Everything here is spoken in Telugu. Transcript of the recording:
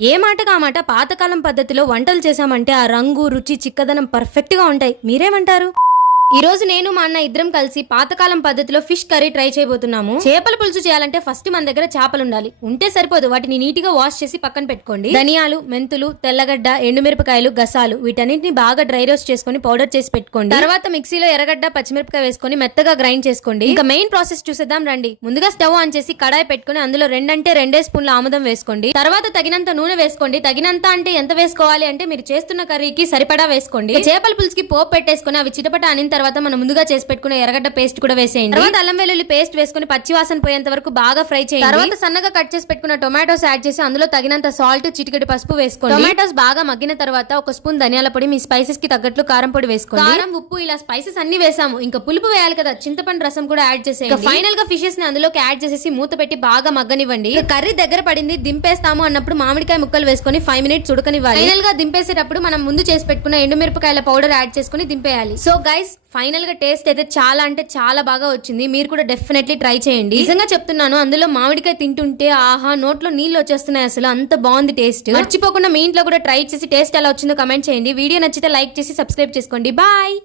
ఏ మాటగా ఆ మాట? పాతకాలం పద్ధతిలో వంటలు చేశామంటే ఆ రంగు రుచి చిక్కదనం పర్ఫెక్ట్గా ఉంటాయి. మీరేమంటారు? ఈ రోజు నేను మా అన్న ఇద్దరం కలిసి పాతకాలం పద్ధతిలో ఫిష్ కర్రీ ట్రై చేయబోతున్నాము. చేపల పులుసు చేయాలంటే ఫస్ట్ మన దగ్గర చేపలు ఉండాలి ఉంటే సరిపోదు. వాటిని నీట్గా వాష్ చేసి పక్కన పెట్టుకోండి. ధనియాలు మెంతులు తెల్లగడ్డ ఎండుమిరపకాయలు గసాలు వీటన్నింటిని బాగా డ్రై రోస్ట్ చేసుకొని పౌడర్ చేసి పెట్టుకోండి. తర్వాత మిక్సీలో ఎర్రగడ్డ పచ్చిమిరపకాయ వేసుకొని మెత్తగా గ్రైండ్ చేసుకోండి. ఇంకా మెయిన్ ప్రాసెస్ చూసేద్దాం రండి. ముందుగా స్టవ్ ఆన్ చేసి కడాయి పెట్టుకొని అందులో రెండంటే రెండే స్పూన్ల ఆముదం వేసుకోండి. తర్వాత తగినంత నూనె వేసుకోండి. తగినంత అంటే ఎంత వేసుకోవాలి అంటే మీరు చేస్తున్న కర్రీకి సరిపడా వేసుకోండి. చేపల పులుసుకి పోపు పెట్టేసుకొని అవి చిటపట అనింత తర్వాత మనం ముందుగా చేసి పెట్టుకున్న ఎర్రగడ్డ పేస్ట్ కూడా వేసేయండి. తర్వాత అల్లం వెల్లుల్లి పేస్ట్ వేసుకొని పచ్చి వాసన పోయేంత వరకు బాగా ఫ్రై చేయండి. తర్వాత సన్నగా కట్ చేసి పెట్టుకున్న టొమాటోస్ యాడ్ చేసి అందులో తగినంత సాల్ట్ చిటికెడు పసుపు వేసుకోండి. టొమాటోస్ బాగా మగ్గిన తర్వాత ఒక స్పూన్ ధనియాల పొడి మీ స్పైసెస్కి తగ్గట్లు కారం పొడి వేసుకోండి. కారం ఉప్పు ఇలా స్పైసెస్ అన్ని వేసాము. ఇంకా పులుపు వేయాలి కదా చింతపండు రసం కూడా యాడ్ చేసేయండి. ఫైనల్గా ఫిషెస్ని అందులోకి యాడ్ చేసేసి మూత పెట్టి బాగా మగ్గనివ్వండి. కర్రీ దగ్గర పడింది దింపేస్తాము అన్నప్పుడు మామిడికాయ ముక్కలు వేసుకొని ఫైవ్ మినిట్స్ ఉడకనివ్వాలి. ఫైనల్గా దింపేసేటప్పుడు మనం ముందు చేసి పెట్టుకున్న ఎండుమిరపకాయల పౌడర్ యాడ్ చేసుకుని దింపేయాలి. సో గైస్ ఫైనల్గా టేస్ట్ అయితే చాలా అంటే చాలా బాగా వచ్చింది. మీరు కూడా డెఫినెట్లీ ట్రై చేయండి. నిజంగా చెప్తున్నాను అందులో మామిడికాయ తింటుంటే ఆహా నోట్లో నీళ్ళు వచ్చేస్తున్నాయి అసలు అంత బాగుంది టేస్ట్. మర్చిపోకుండా మీ ఇంట్లో కూడా ట్రై చేసి టేస్ట్ ఎలా వచ్చిందో కమెంట్ చేయండి. వీడియో నచ్చితే లైక్ చేసి సబ్స్క్రైబ్ చేసుకోండి. బాయ్!